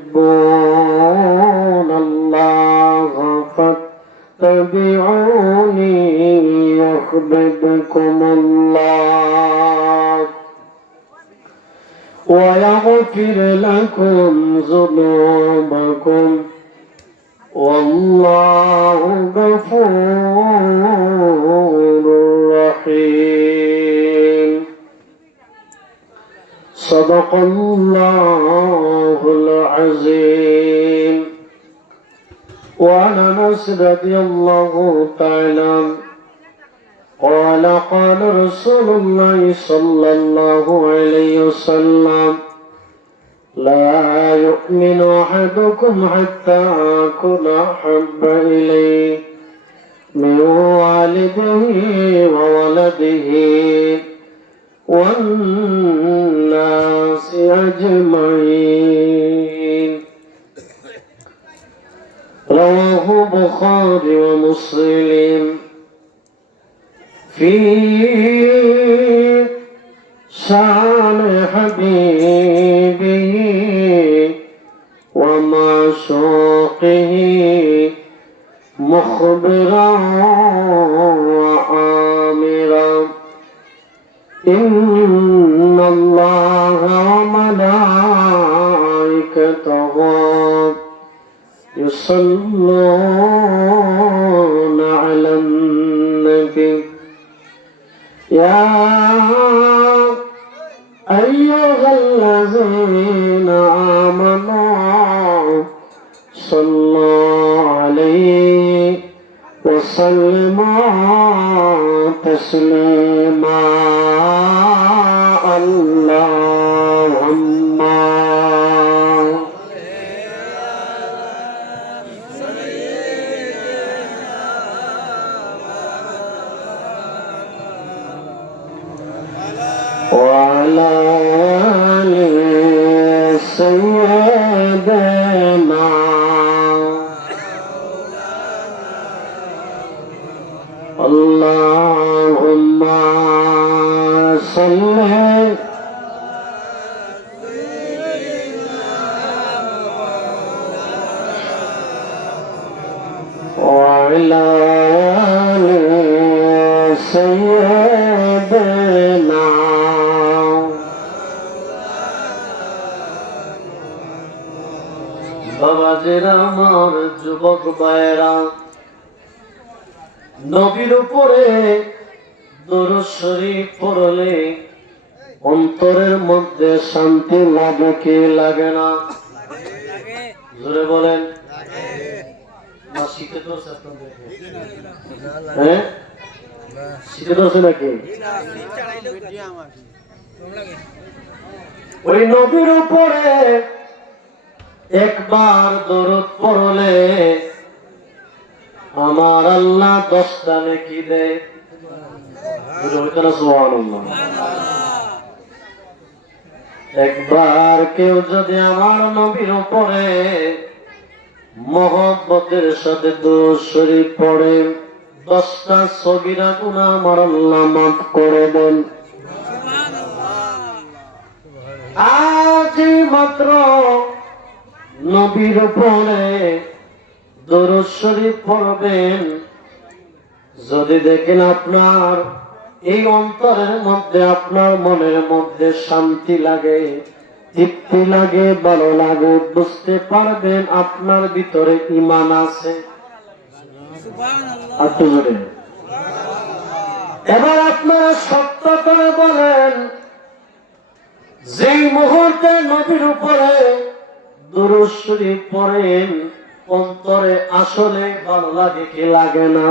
تحبون الله فاتبعوني يحببكم الله ويغفر لكم ذنوبكم والله غفور رحيم صدق الله العظيم. وعن انس رضي الله تعالى قال قال رسول الله صلى الله عليه وسلم لا يؤمن أحدكم حتى أكون أحب إليه من والده وولده والناس أجمعين. رواه البخاري ومسلم. في شان حبيبه ومعشوقه مخبرا وآمرا إن الله وملائكته يصلون على النبي يا أيها الذين آمنوا صلوا عليه وسلموا تسليما. اللهم وعلى آل سيدنا اللهم صل وعلى آل سيدنا বাবাজিরা আমার যুবক ভাইরা নবীর উপরে দরুদ শরীফ পড়লে অন্তরের মধ্যে শান্তি লাগে কি লাগে না? জোরে বলেন। না শিখে তো হ্যাঁ শিখে তো নাকি? ওই নবীর উপরে একবার দরুদ পড়লে আমার আল্লাহ 10টা নেকি দেয়। সুবহানাল্লাহ। একবার কেউ যদি আমার নবীর উপরে মহব্বতের সাথে দরুদ শরীফ পড়ে 10টা সগীরা গুনাহ আমার আল্লাহ মাফ করে দেন। আজই মাত্র নবীর উপরে দরুদ শরীফ পড়বেন, যদি দেখেন আপনার এই অন্তরের মধ্যে আপনার মনের মধ্যে শান্তি লাগে, তৃপ্তি লাগে, ভালো লাগে, বুঝতে পারবেন আপনার ভিতরে ঈমান আছে। এবার আপনারা সত্য করে বলেন, যেই মুহূর্তে নবীর উপরে দরুদ শরীফ পড়েন অন্তরে আসলে ভালো লাগে কি লাগে না?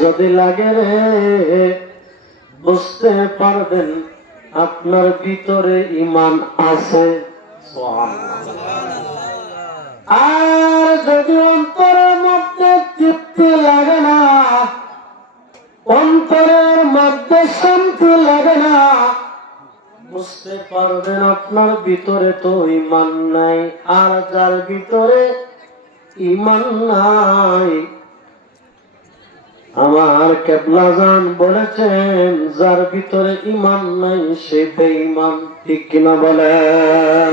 যদি লাগে রে বুঝতে পারবেন আপনার ভিতরে ঈমান আছে। আর যদি অন্তরের মধ্যে তৃপ্তি লাগে না, অন্তরের মধ্যে শান্তি লাগে না, বুঝতে পারবেন আপনার ভিতরে তো ঈমান নাই। আর যার ভিতরে ঈমান নাই, আমার কেবলা জান বলেছেন, যার ভিতরে ঈমান নাই সে বেঈমান। ঠিক কিনা বলেন?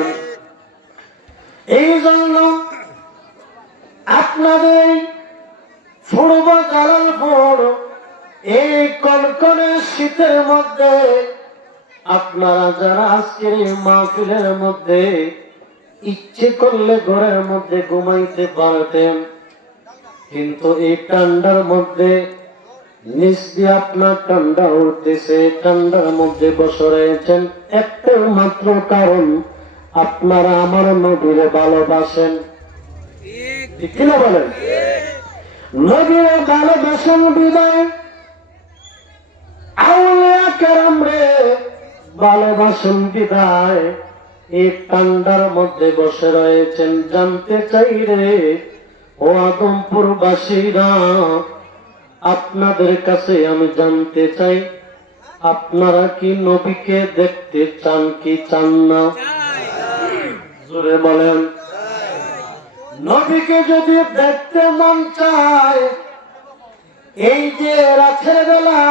এই জন্য আপনাদের পূর্ব জালালপুর এই কনকনে শীতের মধ্যে আপনারা যারা আজকের এই মাহফিলের মধ্যে ইচ্ছে করলে ঘরের মধ্যে ঘুমাইতে পারতেন, কিন্তু এই ঠান্ডার মধ্যে নিচ দিয়ে আপনার ঠান্ডা উঠতেছে, ঠান্ডার মধ্যে বসে রয়েছেন একটাই মাত্র কারণ, আপনারা আমার নবীরে ভালোবাসেন। ঠিক কিনা বলেন? নবীরে ভালোবাসেন বিদায় আউলিয়া কেরাম রে ভালোবাসেন বিদায় এই ঠান্ডার মধ্যে বসে রয়েছেন। জানতে চাই রে ও আদমপুর বাসীরা, আপনাদের কাছে আমি জানতে চাই, আপনারা কি নবীকে দেখতে চান কি চান না? জোরে বলেন। নবীকে যদি দেখতে মন চায়, এই যে রাতের বেলা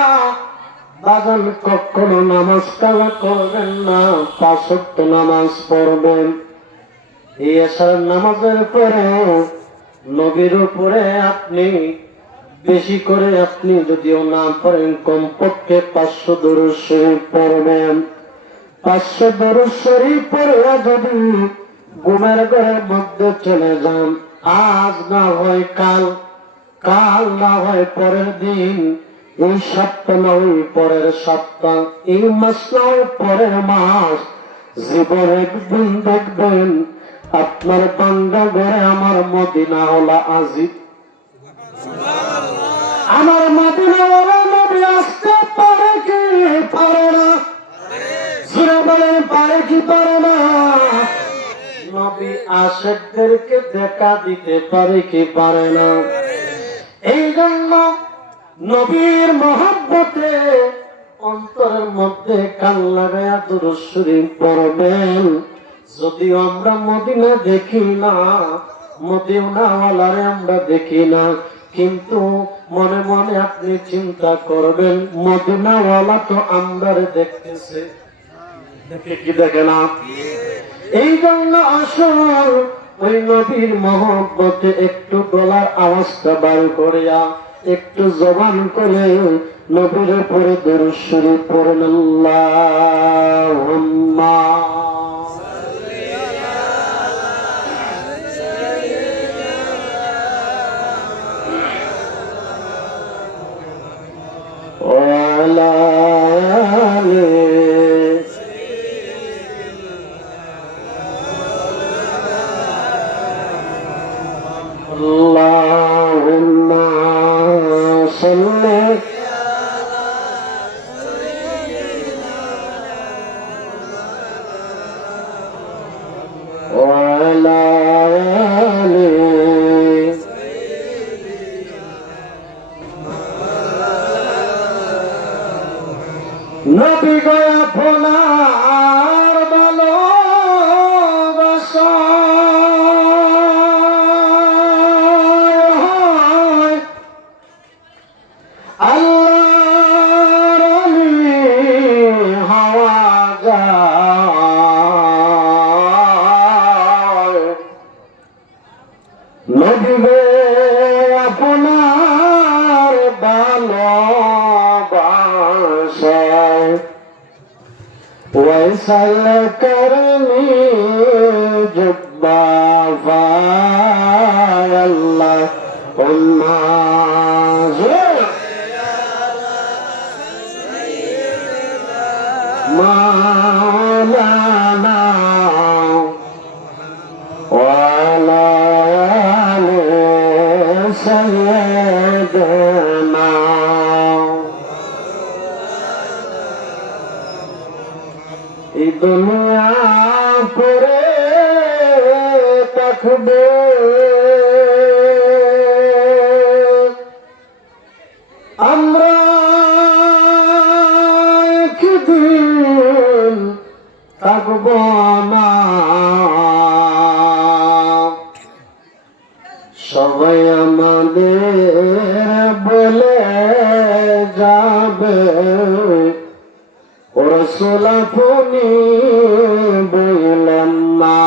বাগান কখনো নামাজ কাজা করবেন না, 5 ওয়াক্ত নামাজ পড়বেন। এই এশার নামাজের পরে নবীর উপরে আপনি বেশি করে, আপনি যদিও না পড়েন, কমপক্ষে 500 দরুদ শরীফ পড়বেন। 500 দরুদ শরীফ পড়ে যদি ঘুমের ঘরের মধ্যে চলে যান, আজ না হয় কাল, কাল না হয় পরের দিন, এই সপ্তাহ না হয় পরের সপ্তাহ, এই মাস না হয় পরের মাস, জীবন একদিন দেখবেন আপনার বান্দা ঘরে আমার মদিনা ওলা আজিব, আমার মদিনা ওলা নবী আসতে পারে কি পারে না? সুরে বলে পারে কি পারে না? নবী আশিকদেরকে দেখা দিতে পারে কি পারে না? এই জন্য নবীর মহব্বতে অন্তরের মধ্যে কান লাগায়া দুরূদ শরীফ পড়বেন। যদিও আমরা মদিনা দেখি না, মদিনাওয়ালারে আমরা দেখি না, কিন্তু মনে মনে আপনি চিন্তা করবেন মদিনাওয়ালা তো আমরারে দেখতেছে, দেখে কি দেখে না? এই জন্য আসল ওই নবীর মহব্বতে একটু গলার আওয়াজটা বার করিয়া একটু জবান করে নবীর উপরে দরুদ শরীফ পড়েন। আল্লাহুম্মা ওয়ালা আল্লাহুম্মা সাল্লি ওয়ালা আলি নবী গো আপনার ভালোবাসা আল্লাহর অলি হওয়া যায়। নবী গো আপনার ভালোবাসায় ওয়াইসাল করনি জুব্বা ভাই আল্লাহ মাওলানা ওয়ালা আলি সাইয়্যিদানা। এই দুনিয়া পরে থাকবে, আমরা একদিন থাকব না, সবাই আমাদের বলে যাবে ও রাসূল আপনি বললেন না।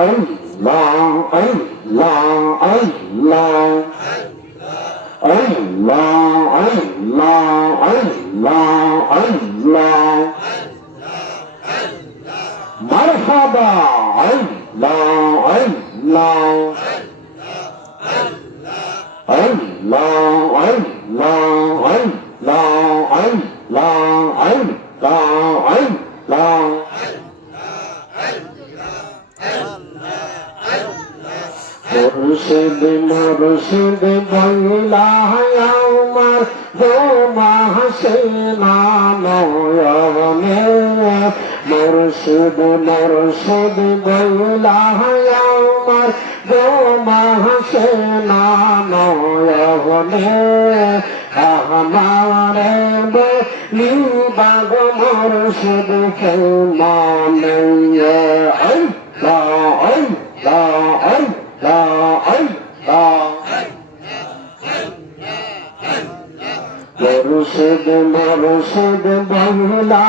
Allah, Allah, Allah. Allah, Allah, Allah, Allah. Marhaba, Allah, Allah. Allah, Allah, Allah, Allah, Allah. মুর্শিদ মুর্শিদ বইলা আমার দোমাসে নানয়নে মুর্শিদ মুর্শিদ বইলা আমার দোমাসে নানয়নে আমারে বলিবাগ মুর্শিদ কে মানে আল্লাহ আল্লাহ মুর্শিদ মুর্শিদ বইলা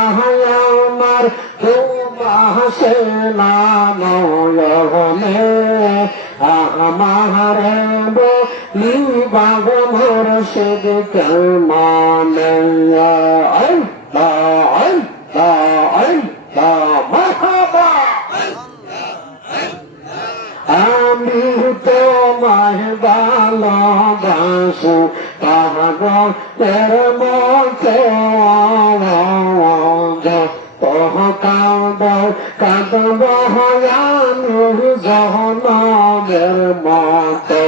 আমার তোমাসে নানয়নে আমারে বলিবাগ মুর্শিদ কে মানে আল্লাহ আল্লাহ আল্লাহ মারহাবা। আমি তোমায় ভালোবাসি পাগলের মতো কাঁদব আমি জহনমের মতো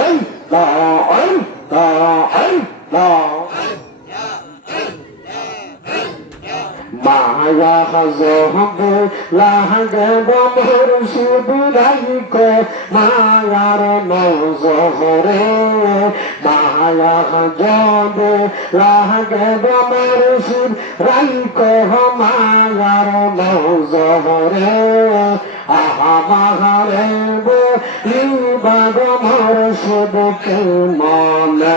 আল্লাহ আল্লাহ আল্লাহ। মায়া হজবে লাগে মুর্শিদ রাইকো মায়ার নজরে মায়া হজবে লাগে মুর্শিদ রাইকো মায়ার নজরে আহারে বলিবাগ মুর্শিদ কে মানে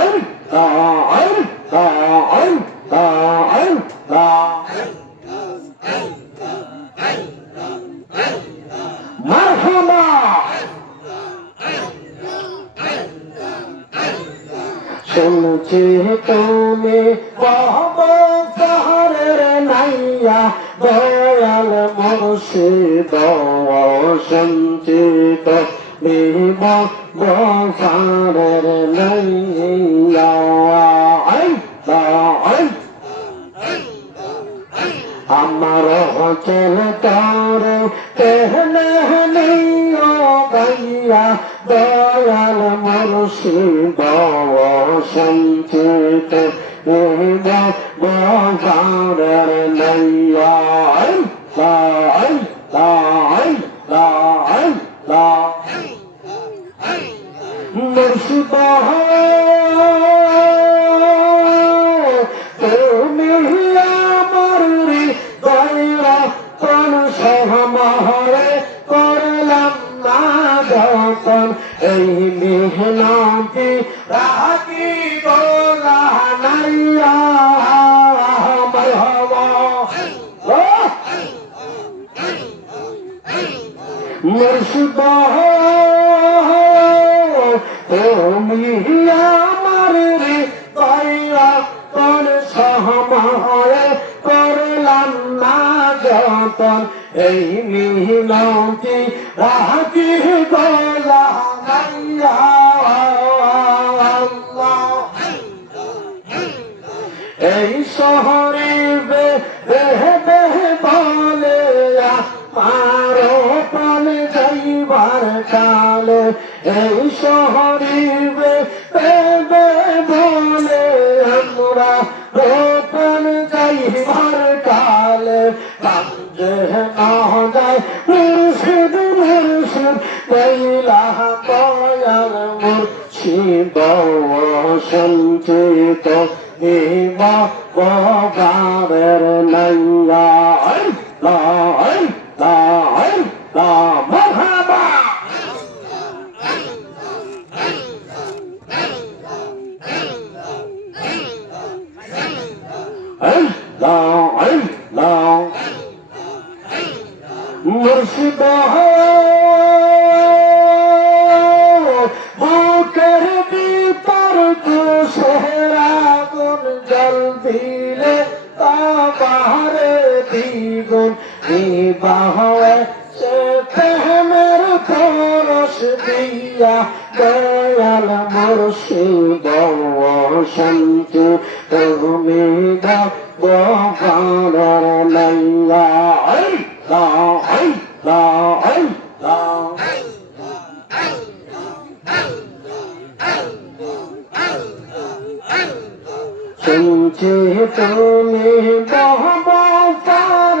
আল্লাহ আল্লাহ আল্লাহ। মারহাবা। শুনছি তুমি বহরের নাইয়া দয়াল মুর্শিদ শুনছি তুমি বহরের নাইয়া আমার চল তার তেহনে নিও গাইয়া দয়াল মুর্শিদ সঞ্চিত বাজারের নাইয়া আল্লাহ আল্লাহ আল্লাহ মুর্শিদ তুমি আমার হৃদয়রা কোন সহমহরে করলাম না যখন এই মেহনতি রাখি গোলা নাইয়া মারহাবা। মুর্শিদ তুমি আমার হৃদয়রা কোন সহমহরে করলাম না যতন এই মিলনটি রাখি গোলা নাইয়া এই শহরে বেহে বেহে বলে মারো পালে যাইবার কালে এই শহরে বেহে বলে আমরা রোপণ যাইবার কালে কাঞ্জে না যায় মুর্শিদ মুর্শিদ বইলা দয়াল মুর্শিদ সঞ্চিত বাজারের নাইয়া আল্লাহ আল্লাহ আল্লাহ মারহাবা। আল্লাহ আল্লাহ মুর্শিদ দিলে বাবারে দ্বিগুণ নিবাহে সে প্রেমের পরশ দিয়া দয়াল মুর্শিদ শান্তি তুমি দাও বাবার নাইয়া শুনছি তুমি বাবার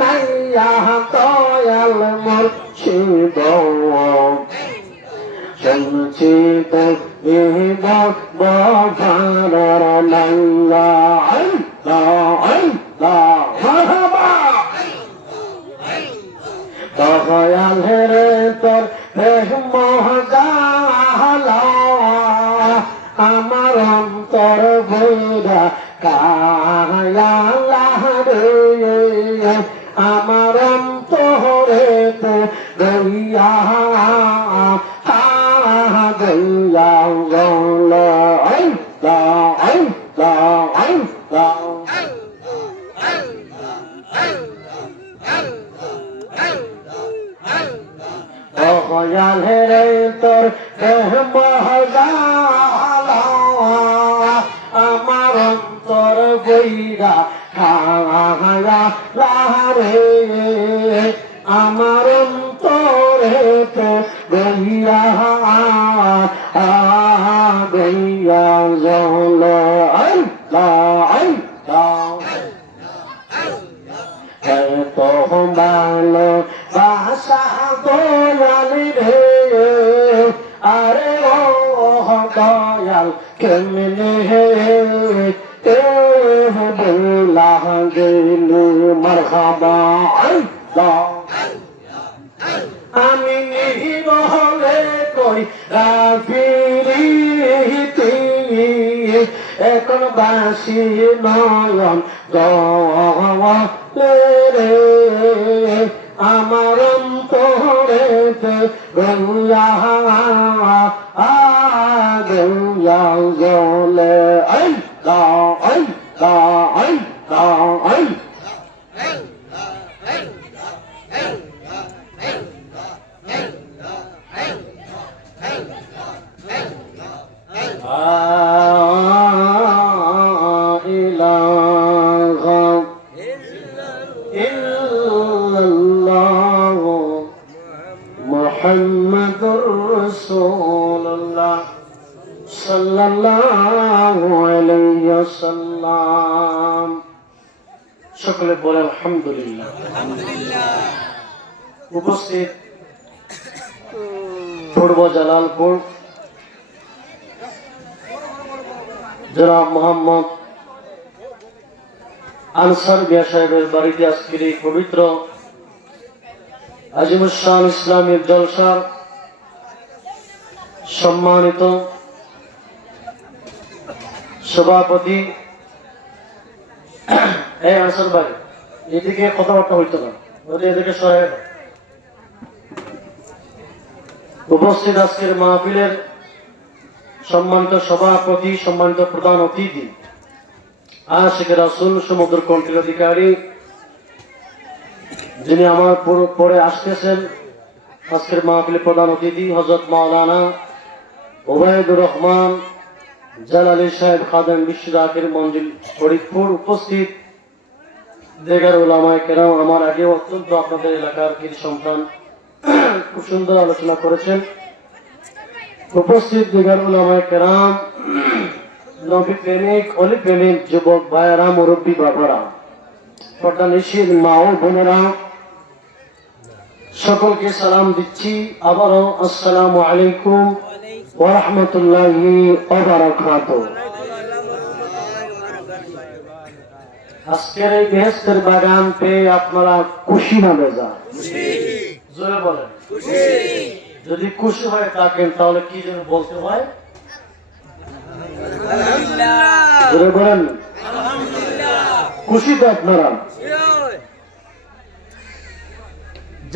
নাইয়া দয়াল মুর্শিদ শুনছি তুমি বাবার নাইয়া দয়াল রে তোর প্রেম জালা আমার অন্তর বৈরা কায়া রে আমার অন্তরে তো গইয়া গইয়া গল দয়াল রে তোর মহজালা আমার অন্তর বৈরা খায়া রে আমার অন্তরে তো গইয়া গইয়া জল তো ভালো বাসা দয়াল রে আরে ও দয়াল কেমনে বলা গেল মারহাবা আমি নিরহলে কই রাফিরিতি এখন বাসি নয়ন রে আমার অন্তরে গঙ্গা গঙ্গা জলে মুহাম্মাদুর রাসূলুল্লাহ সাল্লাল্লাহু আলাইহি ওয়াসাল্লাম। সকলে বলে আলহামদুলিল্লাহ। উপস্থিত পূর্ব জালালপুর জনাব মোহাম্মদ আনসার মিয়া সাহেবের বাড়িতে আজকের এই পবিত্র আজিমুসান ইসলামের জলসার সম্মানিত সভাপতি আনসার ভাই, এদিকে কথাবার্তা হইতো না, এদিকে সরে। উপস্থিত আজকের মাহফিলের সম্মানিত সভাপতি, সম্মানিত প্রধান অতিথি, আশিক রাসূল সমুদ্র কণ্ঠের অধিকারী, যিনি আমার পরে আসতেছেন, আজকের মাহফিলের প্রধান অতিথি হযরত মাওলানা ওবায়দুর রহমান জালালী সাহেব খাদেম বিশ্বজাকির মঞ্জিল ফরিদপুর। উপস্থিত দেগার উলামায়ে কেরাম, আমার আগে অত্যন্ত আপনাদের এলাকার কিছু সন্তান খুব সুন্দর আলোচনা করেছেন। উপস্থিত দেগার উলামায়ে কেরাম, নবী প্রেমিক, অলি প্রেমিক যুবক ভাইয়েরা, মুরব্বী বাবারা, পর্দা নিশীর মা ও বোনেরা, সকলকে সালাম দিচ্ছি আবারও। আসসালামু আলাইকুম ওয়া রাহমাতুল্লাহি ওয়া বারাকাতুহু। আজকের এই বেহেশতের বাগান পেয়ে আপনারা খুশি না বেজার? জোরে বলেন খুশি। যদি খুশি হয়ে থাকেন তাহলে কি যেন বলতে হয়? আলহামদুলিল্লাহ। জোরে বলেন আলহামদুলিল্লাহ। খুশি তো আপনারা?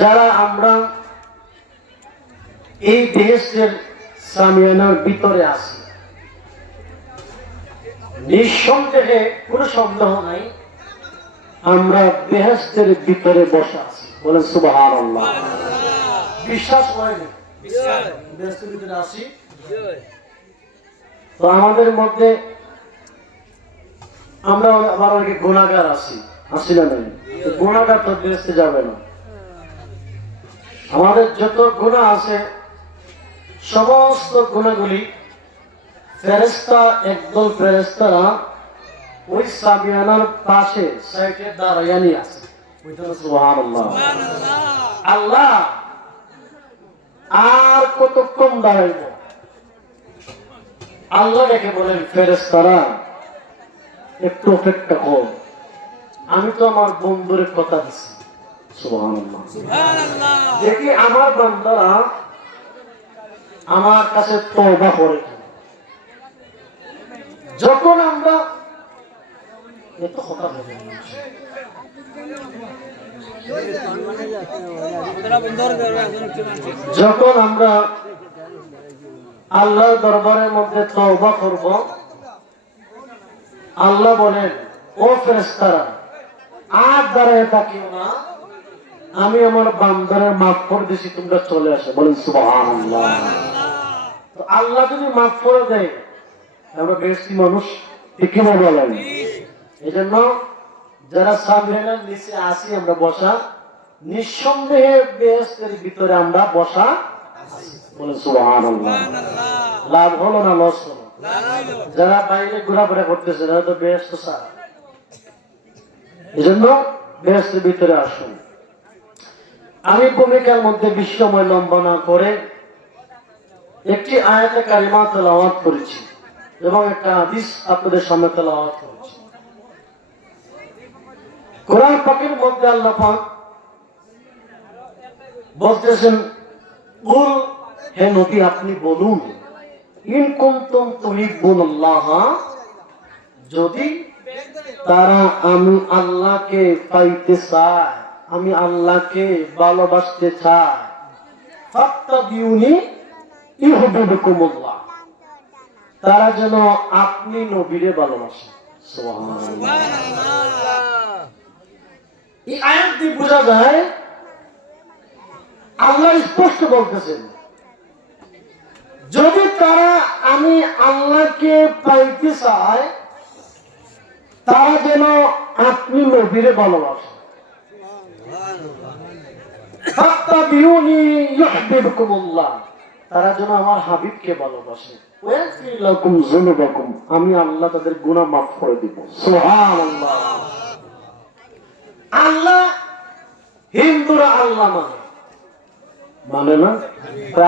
যারা আমরা এই দেশের সামিয়ানার ভিতরে আছি, নিঃসন্দেহে কোনো সন্দেহ নাই আমরা বেহেশতের ভিতরে বসে আছি, বলেন সুবহানাল্লাহ। বিশ্বাস হয়নি বেহেশতের ভিতরে আছি? তো আমাদের মধ্যে আমরা আবার অনেকে গুনাহগার আছি, আসি না নাই? গুনাহগার তো বেহেশতে যাবে না। আমাদের যত গুনাহ আছে সমস্ত গুনাহগুলি ফেরেশতা, একদল ফেরেশতারা ওই সাবিয়ানার পাশে সাইডে দাঁড়ায়ানি আছে। সুবহানাল্লাহ। আল্লাহ আর কতক্ষণ দাঁড়াইব? আল্লাহ রেখে বলেন ফেরেশতারা একটু অপেক্ষা কর, আমি তো আমার বন্ধুর কথা দিচ্ছি। সুবহানাল্লাহ। দেখি আমার বান্দারা আমার কাছে তওবা করে। যখন আমরা যখন আমরা আল্লাহর দরবারের মধ্যে তওবা করব, আল্লাহ বলেন ও ফেরেশতারা আর দাঁড়ায় থাকিও না, আমি আমার বান্দারের মাফ করে দিয়েছি, তোমরা চলে আসো। বলেন সুবহানাল্লাহ। তো আল্লাহ যদি মাফ করে দেয় আমরা বেশি মানুষ, ঠিক না বলেন? এই জন্য যারা সামনের নিচে আসি আমরা বসা, নিঃসন্দেহে বেহেশতের ভিতরে আমরা বসা। বলেন সুবহানাল্লাহ। লাভ হলো না লস হলো? যারা বাইরে ঘোরাফেরা করতেছে তারা তো বেহেশত ছাড়া। এই জন্য বেহেশতের ভিতরে আসুন। আমি ভূমিকার মধ্যে বিশ্বময় লম্বা না করে একটি আয়াতে কারিমা তেলাওয়াত করেছি এবং একটা হাদিস আপনাদের সামনে তেলাওয়াত করেছি। কোরআন পাকের মধ্যে আল্লাহ পাক বলতেছেন, কুল হে নবী আপনি বলুন, ইন কুনতুম তুহিব্বুনাল্লাহ, যদি তারা আমি আল্লাহকে পাইতে চায়, আমি আল্লাহকে ভালোবাসতে চাই, ফাত্তাবিউনি ইউহিব্বুকুমুল্লাহ, তারা যেন আপনি নবীরে ভালোবাসে। সুবহানাল্লাহ। এই আয়াত দিয়ে বোঝা যায় আল্লাহ স্পষ্ট বলতেছেন, যদি তারা আমি আল্লাহকে পাইতে চায় তারা যেন আপনি নবীরে ভালোবাসে। ফাত্তাবিউনি ইউহিব্বুকুমুল্লাহ, তারা যেন আমার হাবিবকে ভালোবাসে। ওয়াগফির লাকুম যুনুবাকুম, আমি আল্লাহ তাদের গুনাহ মাফ করে দিব। সুবহানাল্লাহ। আল্লাহ, হিন্দুরা আল্লাহ মানে না?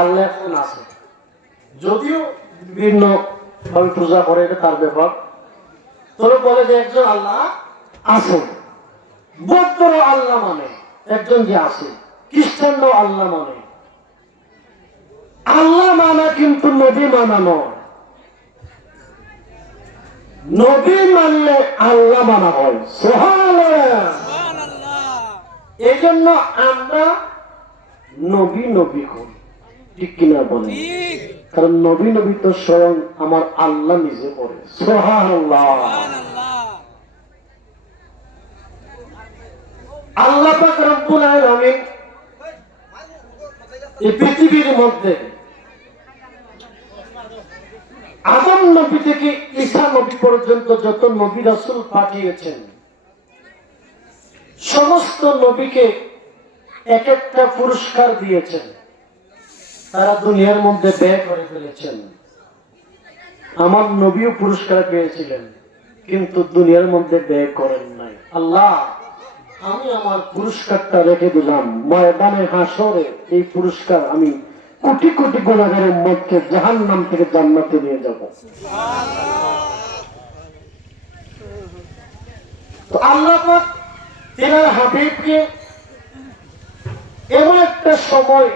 আল্লাহ এখন আছে, যদিও বিভিন্ন ভাবে পূজা করে, এটা তার ব্যাপার। তোরা বলে যে একজন আল্লাহ আছে, বৌদ্ধরা আল্লাহ মানে একজন যে আছে, খ্রিস্টানরাও আল্লাহ মানে। আল্লাহ মানা কিন্তু নবী মানা নয়। নবী মানলে আল্লাহ মানা হয়। সুবহানাল্লাহ। এই জন্য আমরা নবী নবী করি, ঠিক কিনা বলেন? কারণ নবী নবী তো স্বয়ং আমার আল্লাহ নিজে করে। সুবহানাল্লাহ। আল্লাহ পাক রব্বুল আলামিন এই পৃথিবীর মধ্যে আদম নবী থেকে ঈসা নবী পর্যন্ত যত নবী রাসূল পাঠিয়েছেন, সমস্ত নবীকে এক একটা পুরস্কার দিয়েছেন। তারা দুনিয়ার মধ্যে ব্যয় করে ফেলেছেন। আমার নবীও পুরস্কার পেয়েছিলেন, কিন্তু দুনিয়ার মধ্যে ব্যয় করেন নাই। আল্লাহ, আমি আমার পুরস্কারটা রেখে দিলাম ময়দানে হাসরে। এই পুরস্কার আমি কোটি কোটি গুনাহগারের মধ্যে জাহান্নাম থেকে জান্নাতে নিয়ে যাব। তো আল্লাহ পাক তিনার হাবিবকে এমন একটা সময়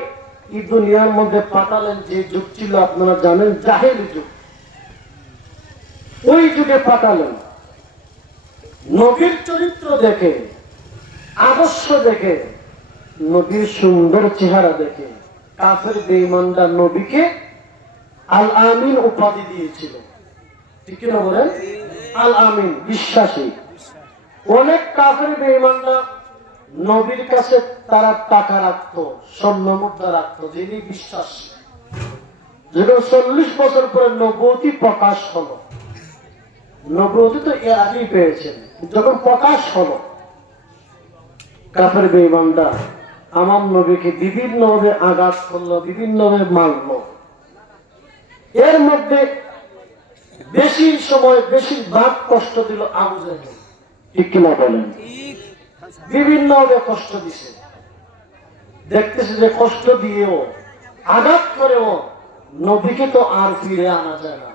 এই দুনিয়ার মধ্যে পাঠালেন, যে যুগ ছিল আপনারা জানেন জাহেলি যুগ। ওই যুগে পাঠালেন। নবীর চরিত্র দেখে, আদর্শ দেখে, নবীর সুন্দর চেহারা দেখে কাফের বেঈমানরা নবীকে আল আমিন উপাধি দিয়েছিল, ঠিক না বলেন? আল আমিন, বিশ্বাসী। অনেক কাফের বেঈমানরা নবীর কাছে তারা টাকা রাখতো, স্বর্ণ মুদ্রা রাখতো, যিনি বিশ্বাসী। যখন 40 বছর পরে নবুয়তি প্রকাশ হলো, নবুয়তি তো এর আগেই পেয়েছেন, যখন প্রকাশ হলো কাফের বেঈমানরা আমার নবীকে বিভিন্নভাবে আঘাত করলো, বিভিন্নভাবে মারলো। এর মধ্যে বেশি সময় বেশিরভাগ কষ্ট দিল আবু জাহেল, ঠিক কিনা বলেন? বিভিন্নভাবে কষ্ট দিছে। দেখতেছে যে কষ্ট দিয়েও, আঘাত করেও নবীকে তো আর ফিরে আনা যায় না,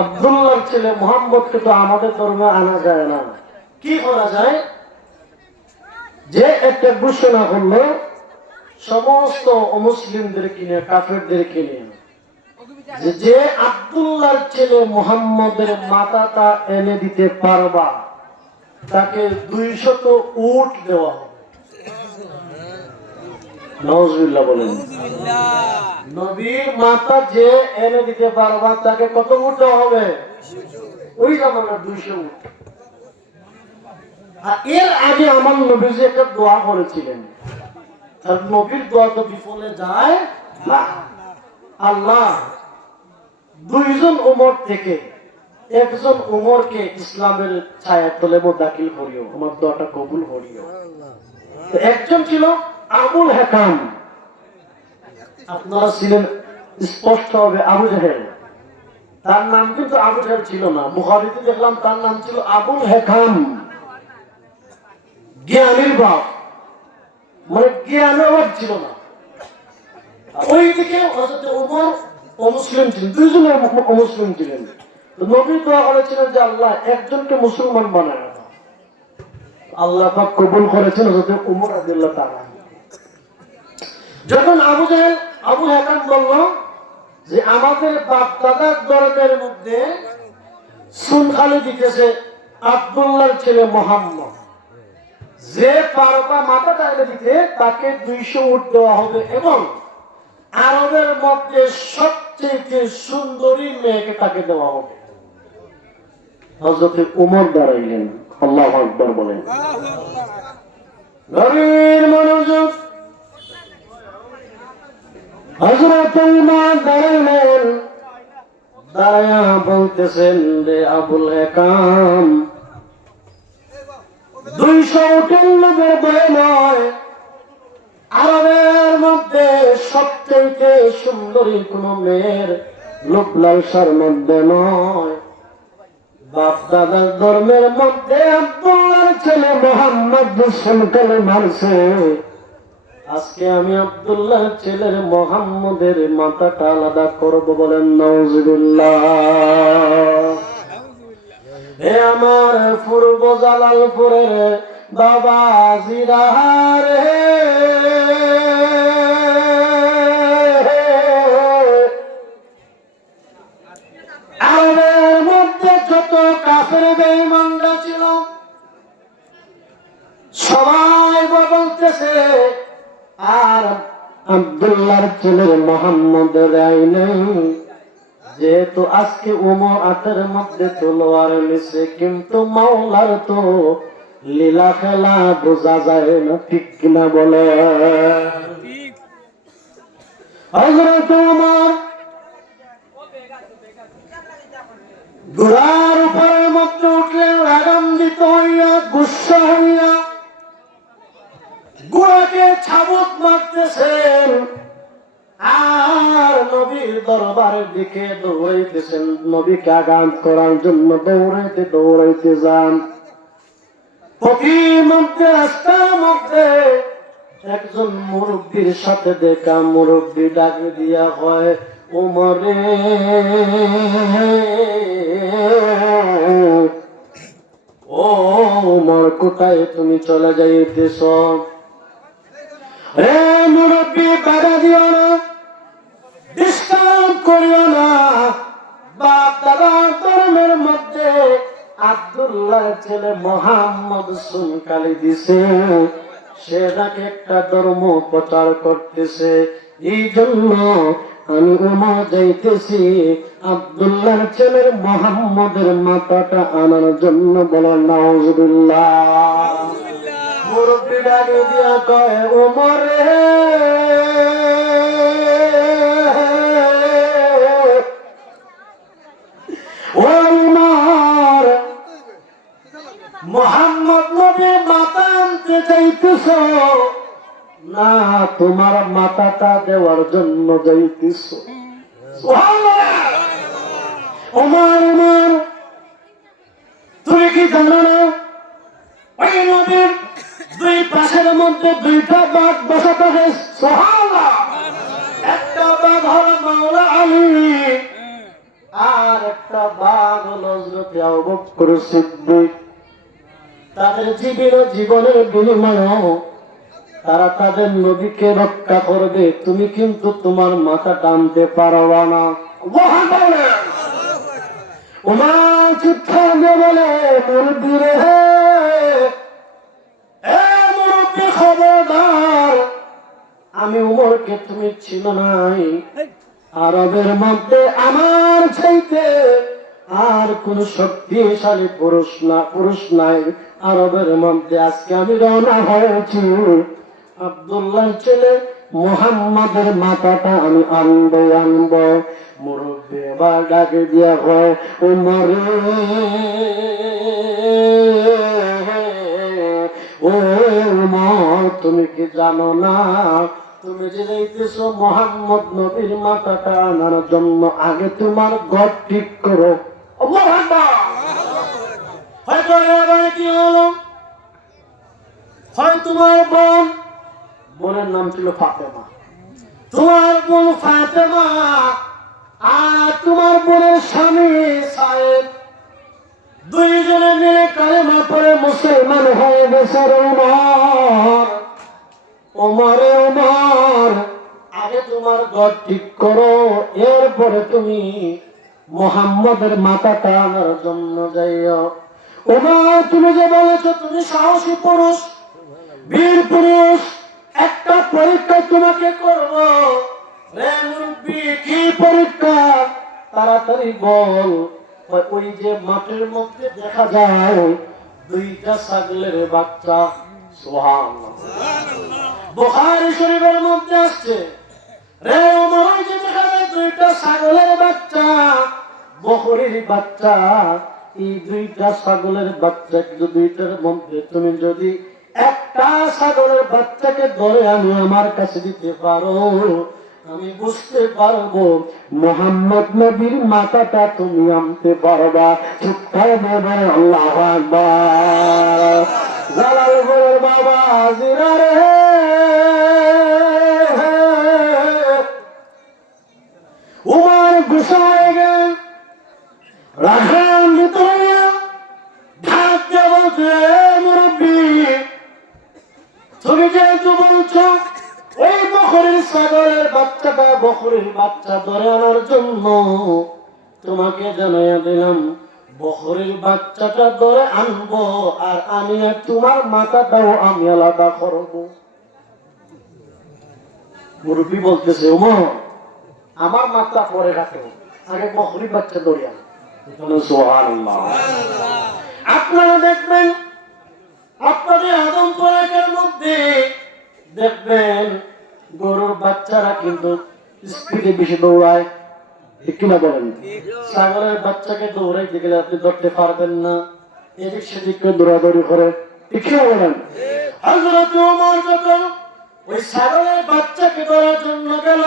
আব্দুল্লাহর ছেলে মুহাম্মদকে তো আমাদের ধর্মে আনা যায় না। কি করা যায়? যে একটা ঘোষণা করলো সমস্ত অমুসলিমদেরকে নিয়ে, কাফেরদেরকে নিয়ে, যে আব্দুল্লাহর ছেলে মুহাম্মদের মাথাটা এনে দিতে পারবা তাকে 200 উট দেওয়া হবে। নাউজুবিল্লাহ বলেন। নবীর মাথা যে এনে দিতে পারবা তাকে কত উট দেওয়া হবে? ওই জামানার 200 উট। আর এর আগে আমার নবী যে একটা দোয়া করেছিলেন, আর নবীর দোয়া তো বিফলে যায় না। আল্লাহ 2জন উমর থেকে একজন উমরকে ইসলামের ছায়া তলে দাখিল করিও, আমার দোয়াটা কবুল করিও। একজন ছিল আবুল হেকাম, আপনারা ছিলেন স্পষ্ট হবে আবু জাহেল। তার নাম কিন্তু আবু জাহেল ছিল না, বুখারীতে দেখলাম তার নাম ছিল আবুল হেকাম, জ্ঞানীর বাপ, মানে জ্ঞানের অভাব ছিল না। ওইদিকে হযরত ওমর অমুসলিম ছিলেন, 2জন অমুসলিম ছিলেন। তো নবী দোয়া করেছিলেন যে আল্লাহ একজনকে মুসলমান বানায় দাও। আল্লাহ পাক কবুল করেছেন হযরত ওমর রাদিয়াল্লাহু তাআলা। যখন আবু হেকাম বলল যে আমাদের বাপ দাদার ধর্মের মধ্যে সুনখালি দিতেছে আব্দুল্লাহর ছেলে মুহাম্মদ, যে পারবা মাথাটা এনে দিতে তাকে 200 উট দেওয়া হবে, এবং আরবের মধ্যে সবচেয়ে সুন্দরী মেয়েকে তাকে দেওয়া হবে। হযরত ওমর দাঁড়াইলেন, আল্লাহু আকবার বলেন। গভীর মনোযোগ। হযরত ওমর দাঁড়াইলেন, দাঁড়ায়া বলতেছেন রে আবুল হেকাম, 200 উটের লোভে ভয় নয়, আরবের মধ্যে সবচেয়ে সুন্দরী কোন মেয়ের লোভ লালসার মধ্যে নয়, বাপ দাদার ধর্মের মধ্যে আব্দুল্লাহর ছেলে মুহাম্মদ রসুলকে মারছে। আজকে আমি আব্দুল্লাহর ছেলের মুহাম্মদের মাথাটা আলাদা করব, বলেন নাউজুবিল্লাহ। হে আমার পূর্ব জালালপুরের বাবা জিরারে, আরবের মধ্যে যত কাফের বেঈমানরা ছিল সবাই বলতেছে আর আব্দুল্লাহর ছেলে মুহাম্মদের আইনে, যেহেতু আজকে উমর হাতের মধ্যে তলোয়ার নিছে, কিন্তু মাওলার তো লীলা খেলা বোঝা যায় না, ঠিক কিনা বলে? হযরত ওমর ঘোড়ার উপরে মধ্যে উঠলেন, রাগান্বিত হইয়া, গুসা হইয়া ঘোড়াকে ছাবুক মারতেছেন, আর নবীর দরবারের দিকে দৌড়াইতেছেন, নবীকে আঘাত করার জন্য দৌড়াইতে যান। পথিমধ্যে রাস্তার মধ্যে একজন মুরব্বীর সাথে দেখা, মুরব্বী ডাকে দিয়া হয়, ওমরে ও ওমর, কোথায় তুমি চলে যাইতেছ? হে মুরব্বী, বাধা দিও না, ডিস্টার্ব করিও না, বাপ দাদার ধর্মের মধ্যে আব্দুল্লাহর ছেলে মুহাম্মদ সুনকালি দিছে, সে নাকি একটা ধর্ম প্রচার করতেছে, এই জন্য আমি উমর যাইতেছি আব্দুল্লাহর ছেলের মুহাম্মদের মাথাটা আনার জন্য। বলেন নাউজুবিল্লাহ। মুরব্বি ডাকে দিয়া কয় উমরে ও উমর, মুহাম্মদ নবীর মাথা আনতে চাইতেছ না তোমার মাথাটা দেওয়ার জন্য যাইতেছ? ওমর ওমর, তুমি কি জানো না ওই নবীর দুই পাশের মধ্যে দুইটা বাঘ বসাতে হয়? সুবহানাল্লাহ। একটা বাঘ হলো মাওলা আলী, আর একটা বাঘ হলো হযরত আবু বকর সিদ্দিক। তাদের জীবনের বিনিময়ে তারা তাদের নবীকে রক্ষা করবে, তুমি কিন্তু তোমার মাথা টানতে পারবা না। ওমর চিৎকার দিয়ে বলে মুরব্বি রে, মুরব্বি খবরদার, আমি উমরকে তুমি চিনো নাই, আরবের মধ্যে আমার চাইতে আর কোন শক্তিশালী পুরুষ নাই আরবের মধ্যে। আজকে আমি রওনা হয়েছি আব্দুল্লাহ ছেলে মুহাম্মাদের মাথাটা আমি আনবো। মুরব্বি এবার ডাকে দিয়া হয় উমর, ও উমর, তুমি কি জানো না তুমি যে যাইতেছো মুহাম্মদ নবীর মাথাটা আনার জন্য, আগে তোমার ঘর ঠিক করো। আল্লাহু আকবার। হয়তো এবার কি হলো, হয় তোমার বোনের নাম ছিল ফাতেমা, তোমার বোন ফাতেমা আর তোমার বোনের স্বামী সাহেব দুইজনে মিলে কালেমা পড়ে মুসলমান হয়ে গেছে। ওমরে ওমর, আগে তোমার ঘর ঠিক করো, এরপরে তুমি মুহাম্মদের মাথাটা আনার জন্য যাইও। ওমর, তুমি যে বলেছো তুমি সাহসী পুরুষ, বীর পুরুষ, একটা পরীক্ষা তোমাকে করব। রে মুরব্বি, কি পরীক্ষা? তাড়াতাড়ি বল। ওই যে মাঠের মধ্যে দেখা যায় দুইটা ছাগলের বাচ্চা, সুবহানাল্লাহ, বুখারী শরীফের মধ্যে আসছে। রে ওমর, ওই যে দেখা যায় দুইটা ছাগলের বাচ্চা, বকরীর বাচ্চা, এই দুইটা ছাগলের বাচ্চা দুইটার মধ্যে তুমি যদি একটা ছাগলের বাচ্চাকে ধরে আমি আমার কাছে দিতে পারো, আমি বুঝতে পারবো মুহাম্মদ নবীর মাথাটা তুমি আনতে পারবা। চিৎকার দেবে আল্লাহু আকবার। জালালপুরের বাবা জিরা রে, উমর গুসা হয়ে গেল, রাখান ভিতরে ঢাক দিয়ে বলছে মুরব্বি, তুমি যেহেতু বলছো ওই বকরীর ছাগলের বাচ্চাটা, বকরীর বাচ্চা ধরে আনার জন্য তোমাকে জানাইয়া দিলাম, বকরীর বাচ্চাটা ধরে আনবো আর আমি তোমার মাথাটাও আমি আলাদা করবো। মুরব্বি বলতেছে ওমর, আমার মাথা পরে রাখো, আগে বকরীর বাচ্চা ধরে আনো। সুবহানাল্লাহ। আপনারা দেখবেন আপনাদের আদমপুরের মধ্যে দেখবেন গরুর বাচ্চারা কিন্তু স্পিডে বেশি দৌড়ায়, ঠিক না বলেন? ছাগলের বাচ্চাকে দৌড়াইতে গেলে আপনি ধরতে পারবেন না, এদিক সেদিক করে দৌড়াদৌড়ি করে, ঠিক না বলেন? হযরত ওমর যখন ওই ছাগলের বাচ্চাকে ধরার জন্য গেল,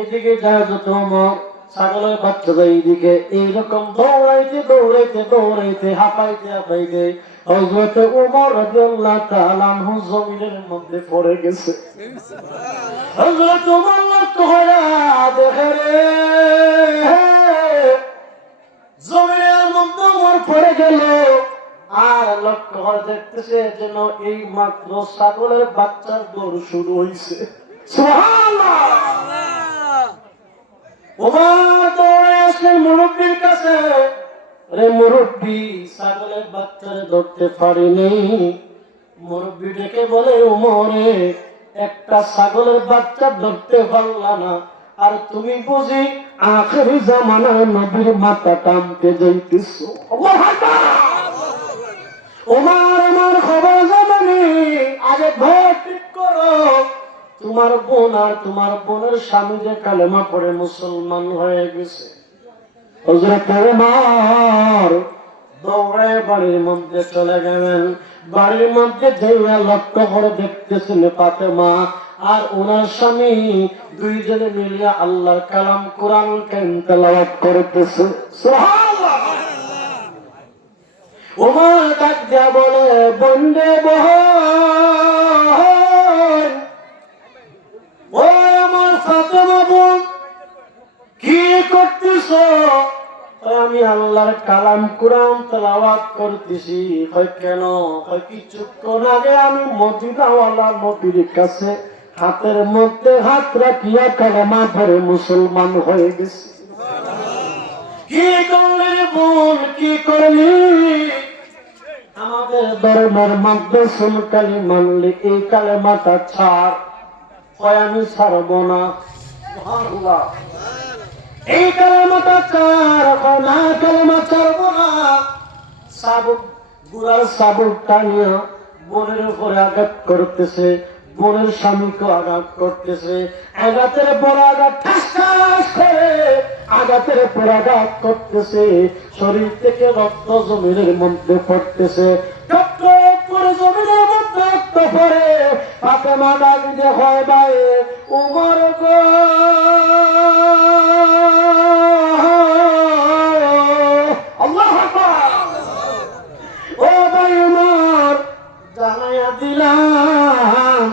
এদিকে হযরত ওমর ছাগলের বাচ্চাটা এইদিকে এইরকম দৌড়াইতে দৌড়াইতে দৌড়াইতে হাঁপাইতে হাঁপাইতে হযরত ওমর রাদিয়াল্লাহু তাআলা আনহু জমিনের মধ্যে পড়ে গেছে। হযরত ওমর লক্ষ্য করে দেখে রে, জমিনের মধ্যে ওমর পড়ে গেল, আর লক্ষ্য করে দেখতেছে যেন এই মাত্র ছাগলের বাচ্চার দৌড় শুরু হয়েছে। সুবহানাল্লাহ। ওমর দৌড়ে আসলেন মুরব্বির কাছে। রে মুরব্বি, ছাগলের বাচ্চারে ধরতে পারিনি। মুরব্বি ডেকে বলে ওমরে, একটা ছাগলের বাচ্চা ধরতে পারলা না, আর তুমি বুঝি আখেরি জামানায় নবীর মাথা টানতে যাইতেছো। আল্লাহু আকবার। ওমর আমার খবর জানি, আগে ঘর ঠিক করো। তোমার বোন আর তোমার বোনের স্বামী যে কালেমা পড়ে মুসলমান হয়ে গেছে। হযরত ওমর দৌড়ে বাড়ির মধ্যে চলে গেলেন। বাড়ির মধ্যে যেয়ে লক্ষ্য করে দেখতেছেন ফাতেমা আর ওনার স্বামী দুইজনে মিলিয়ে আল্লাহর কালাম কোরআনুল কারীম তেলাওয়াত করতেছে। সুবহানাল্লাহ। ওমর ডাক দিয়া বলে, বন্দে বহন, ও আমার ফাতেমা বোন, কি করতেছো? আমি আল্লাহর কালাম কোরআন তেলাওয়াত করতেছি। হয় কেন? হয় কিছুক্ষণ আগে আমি মদিনাওয়ালা নবীর কাছে হাতের মধ্যে হাত রাখিয়া কালেমা পড়ে মুসলমান হয়ে গেছি। কি করলি বোন, কি করলি? আমাদের ধর্মের মধ্যে সুলকালি মানলি এই কালেমাটা ছাড়। হয় আমি ছাড়বো না। সুবহানাল্লাহ। এই কালেমাটা ছাড়, না কালেমা ছাড়বো না। সাবুক গুড়ার সাবুক টানিয়া বোনের উপরে আঘাত করতেছে, বোনের স্বামীকে আঘাত করতেছে। আঘাতের পর আঘাত, ঠাস ঠাস করে আঘাতের পর আঘাত করতেছে। শরীর থেকে রক্ত জমিনের মধ্যে পড়তেছে। রক্ত পরে জমিনের মধ্যে রক্ত পড়ে। ফাতেমা ডাক দিয়ে হয় ভাই উমর গো, আল্লাহু আকবার। ও ভাই উমর, জানাইয়া দিলাম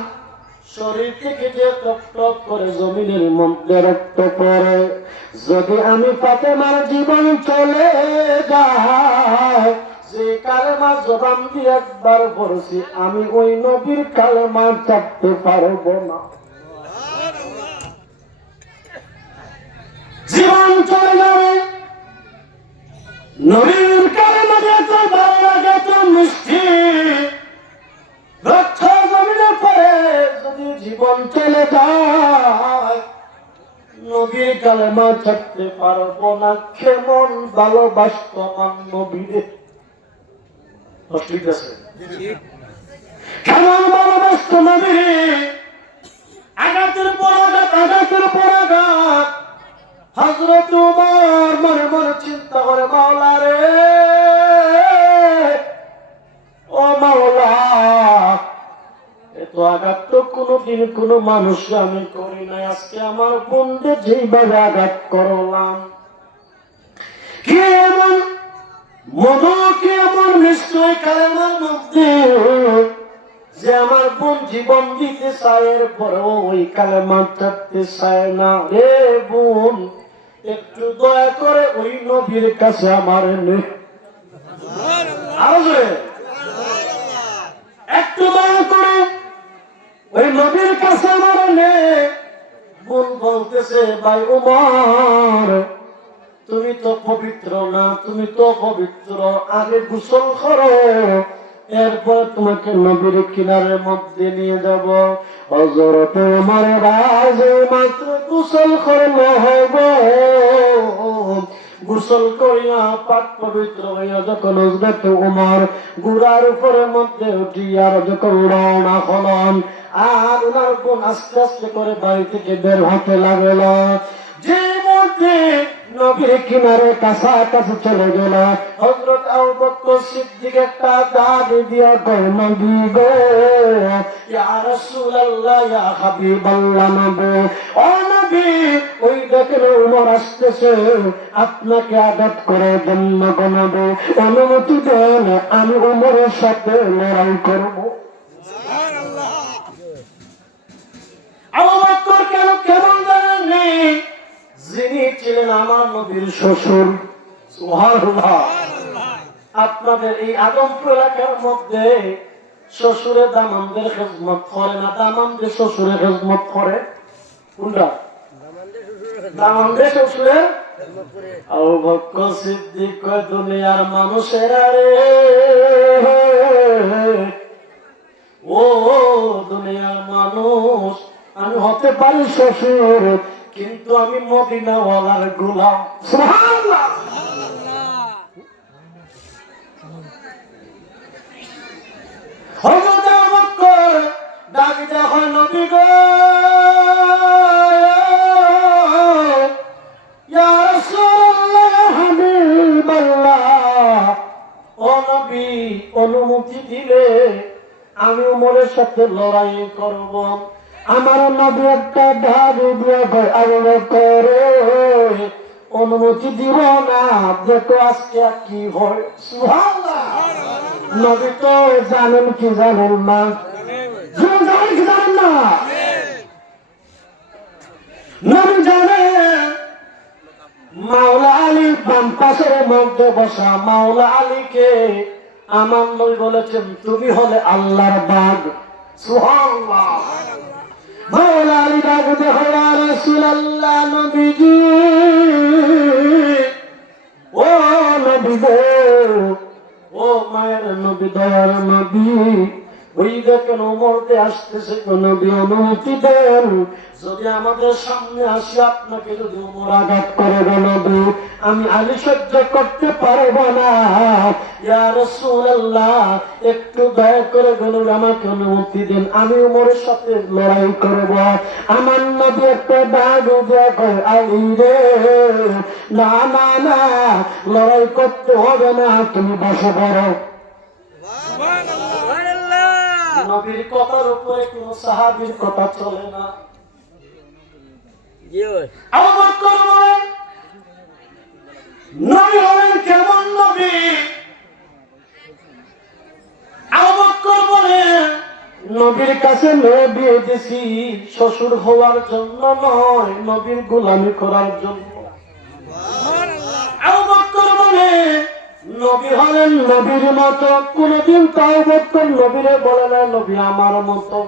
শরীর থেকে যে টপ টপ করে জমিনের মধ্যে রক্ত পড়ে, যদি আমি ফাতেমার জীবন চলে যায়, যে কালেমা জবান দিয়ে একবার পড়ছি আমি ওই নবীর কালেমা চাপতে পারবো না। জীবন চলে যাবে, নবীর কালেমা যেত ভালো লাগে, তো মিষ্টি রক্ত জমিনে পড়ে যদি জীবন চলে যায়, নবীর কালেমা ছাড়তে পারবো না। কেমন ভালোবাসত আমার নবীরে, কেমন ভালোবাসত নবীরে। আঘাতের পর আঘাত, আঘাতের পর আঘাত। হযরত ওমর মনে মনে চিন্তা করে, মাওলা রে, ও মাওলা, এত আঘাত তো কোনদিন কোন মানুষকে আমি করি নাই। আজকে আমার বোনকে যেইভাবে আঘাত করলাম, কি এমন মধু, কি এমন নিশ্চয় কালেমার মধ্যে যে আমার বোন জীবন দিতে চায়, এরপরেও ওই কালেমা ছাড়তে চায় না। রে বোন, একটু দয়া করে ওই নবীর কাছে আমার নে, একটু দয়া করে ওই নবীর কাছে আমার নে। বোন বলতেছে, ভাই ওমর, তুমি তো পবিত্র না, তুমি তো পবিত্র, আগে গোসল করো, এরপর তোমাকে নবীর কিনারের মধ্যে নিয়ে যাব। হযরত ওমরের রাজে মাত্র গোসল করলে হবে। গোসল করিয়া পাক পবিত্র হইয়া যখন হযরত ওমর গুড়ার উপরের মধ্যে উঠিয়া যখন রওনা হলেন, আর ওনার বোন আস্তে আস্তে করে বাড়ি থেকে বের হতে লাগল। যে মধ্যে নবীর কিনারে কাছাকাছি চলে গেল, হযরত আবু বকর সিদ্দিক একটা দাঁড়ি দিয়া কয়, নবী গো, ইয়া রাসূলুল্লাহ, ইয়া হাবিবাল্লাহ, নবী, ও নবী, ওই দেখেন ওমর আসতেছে, আপনাকে আঘাত করে জন্য গো নবী, অনুমতি দেন, আমি ওমরের সাথে লড়াই করব। সুবহানাল্লাহ। আবু বকর কেমন জানেননি? যিনি ছিলেন আমার নবীর শ্বশুর। সুবহানাল্লাহ। আপনাদের এই আদমপুর এলাকার মধ্যে শ্বশুরের দামানদের খেদমত করে না, দামানদের শ্বশুরের খেদমত করে। কোনটা? দামানদের শ্বশুরের। আবু বকর সিদ্দিক কয়, দুনিয়ার মানুষেরা রে, ও দুনিয়ার মানুষ, আমি হতে পারি শ্বশুর, কিন্তু আমি মদিনাওয়ালার গোলাম। সুবহানাল্লাহ। হযরত আবু বকর ডাক দেয়া হয়, নবী গো, ইয়া রাসূলুল্লাহ, হাবিবাল্লাহ, ও নবী, অনুমতি দিলে আমি ওমরের সাথে লড়াই করব। আমার নবী একটা ধারে দিয়ে আবু বকর, অনুমতি দিব না, দেখো আজকে কি হয়। সুবহানাল্লাহ। নবী তো জানেন কি জানেন না? জানেন কি জানেন না? নবী জানেন মাওলা আলী বাম পাশের মধ্যে বসা মাওলা আলীকে আমার নবী বলেছেন, তুমি হলে আল্লাহর বাগ। সুবহানাল্লাহ। মাওলা আলী ডাকতে হয়, ইয়া রাসূলুল্লাহ, নবীজি, ও নবী গো, ও মায়ের নবী, দয়ার নবী, ওই দেখেন ওমরতে আসতেছে, নবী অনুমতি দেন, যদি আমাদের সামনে আসে আপনাকে যদি ওমর আঘাত করে গো নবী, আমি আলী সহ্য করতে পারবো না। ইয়া রাসূলুল্লাহ, একটু দয়া করে গো নবী আমাকে অনুমতি দেন, আমি ওমরের সাথে লড়াই করব। আমার নবী একটা ডাক দিয়ে কয়, আলী রে, না না না, লড়াই করতে হবে না, তুমি বসে পড়ো। নবীর কথার উপরে কোন সাহাবীর কথা চলে না। আবু বকর বলেন, নবী হলেন কেমন নবী? আবু বকর বলেন, নবীর কাছে মেয়ে বিয়ে দিছি শ্বশুর হওয়ার জন্য নয়, নবীর গোলামি করার জন্য। আবু বকর বলেন, নবী হলেন নবীর মতো, কোনদিন তো আবু বকর নবীরে বলে না নবী আমার মতো।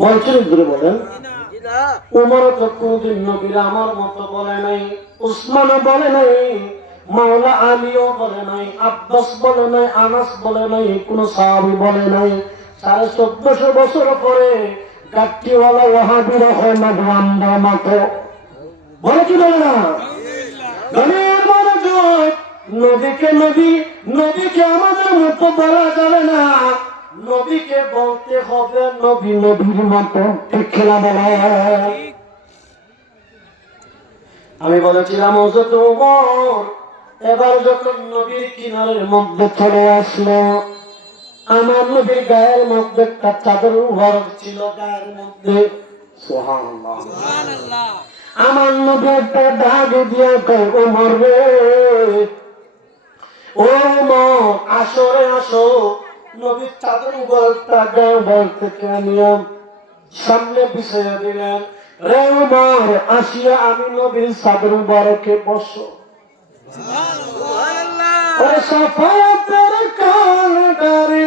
বলছেন ধরে বলেন, উমর তো কোনদিন নবীর আমার মতো বলে নাই, উসমানও বলে নাই, মাওলা আলীও বলে নাই, আব্বাস বলে নাই, আনাস বলে নাই, কোন সাহাবী বলে নাই। 1450 বছর পরে গাট্টিওয়ালা ওয়াহাবীরা হয় নবী আমার মতো বলে কি বলে না? নবীকে নবী, নবীকে আমাদের মতো বলা যাবে না, নবীকে বলতে হবে নবী নবীর মতো। ঠিক খেলা বলে। আমি বলেছিলাম হযরত ওমর এবার যখন নবীর কিনারের মধ্যে চলে আসলো, আমার নবীর গায়ের মধ্যে একটা চাদর মুবারক ছিল, গায়ের মধ্যে। সুবহানাল্লাহ। আমার নবী একটা ডাক দিয়ে কয়, ওমর রে, ও ওমর, আসো রে আসো। নবীর চাদর মুবারকটা গায়ের থেকে নিয়ে সামনে বিছিয়ে দিলেন। রে ওমর, আসিয়া আমি নবীর চাদর মুবারকে বসো। সাফায়াতের কান্ডারি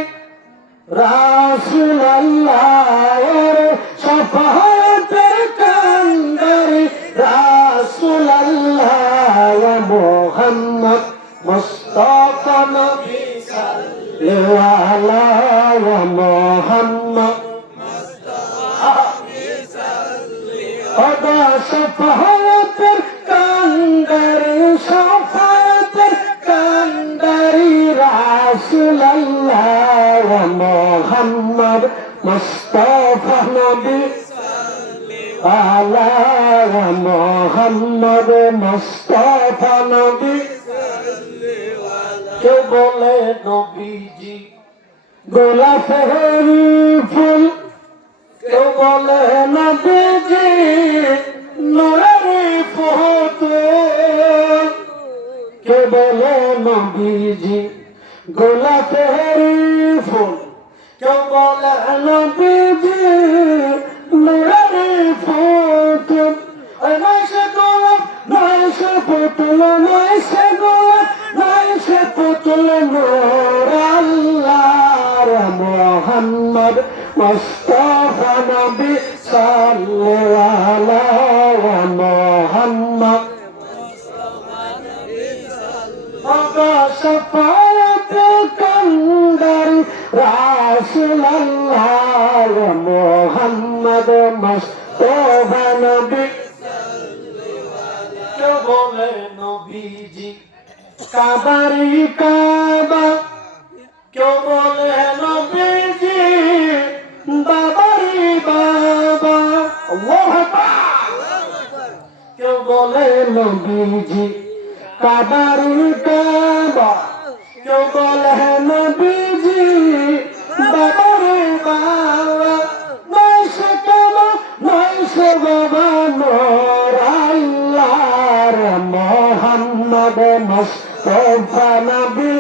রাসূলুল্লাহ, সাফায়াতের কান্ডারি রাসূলুল্লাহ, মুহাম্মদ মুস্তাফা নবী সাল্লাল্লাহু আলাইহি মুহাম্মদ মুস্তাফা নবী সাল্লাল্লাহু সাফায়াতের কান্ডারি, সাফায়াতের কান্ডারি রাসূলুল্লাহ, মুহাম্মদ মুস্তাফা নবী সাল্লাল্লাহু আলাইহি মুহাম্মদ মুস্তাফা নবী। কেউ বলে নবীজি গোলাপের ফুল, কেউ বলে নবীজি নূরের পুতুল, কেউ বলে নবীজি গোলাপের ফুল, কেউ বলে নবীজি নূরের পুতুল। নয় সে গোলাপ, নয় সে পুতুল, নয় সে গোলাপ, নয় সে পুতুল, নূর আল্লাহর মুহাম্মদ মুস্তাফা নবী সাল্লাল্লাহু আলাইহি মুহাম্মদ সাফায়াতের কান্ডারি রাসূলুল্লাহ, মুহাম্মদ মুস্তাফা মুস্তাফা নবী কেউ বলে নবীজি কাবারি কাবা কেউ বলে নবীজি বাবারি বাবা আল্লাহু আকবার কেউ বলে নবীজি কাবারি কাবা কেউ বলে নবীজি বাবারি বাবা নয়শো কাবা নয়শো বাবা নূর আল্লাহর মুহাম্মদ মুস্তাফা নবী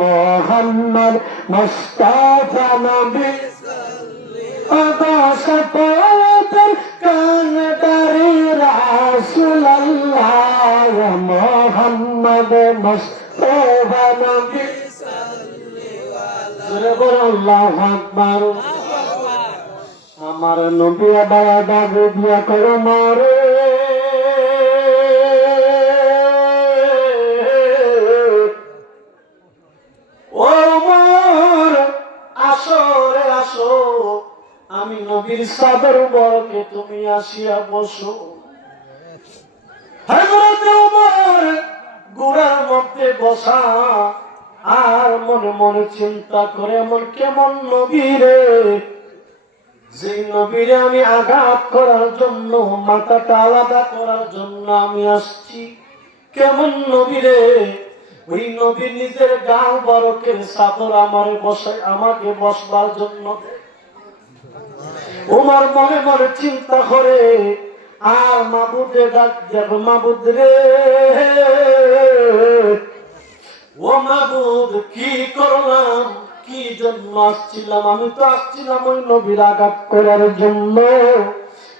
মোহাম্মদ মুস্তাফা নবী আকাশপথের কান্ডারি রাসূলুল্লাহ মোহাম্মদ মুস্তাফা নবী আল্লাহু আকবার আমার নবী আবার ডাকে দিয়া করো মারে আমি নবীর চাদর বরকে তুমি আসিয়া বসো হযরত ওমর গোড়ার মধ্যে বসা আর মনে মনে চিন্তা করে এমন কেমন নবী রে যে নবীরে আমি আঘাত করার জন্য মাথাটা আলাদা করার জন্য আমি আসছি কেমন নবী রে ওই নবীর নিজের গাল বরকের চাদর আমাকে বসবার জন্য ওমর মনে মনে চিন্তা করে আর মাবুদে ডাক যাব মাবুদ রে ও মাবুদ কি করলাম কি জন্য আসছিলাম আমি তো আসছিলাম ওই নবীর আঘাত করার জন্য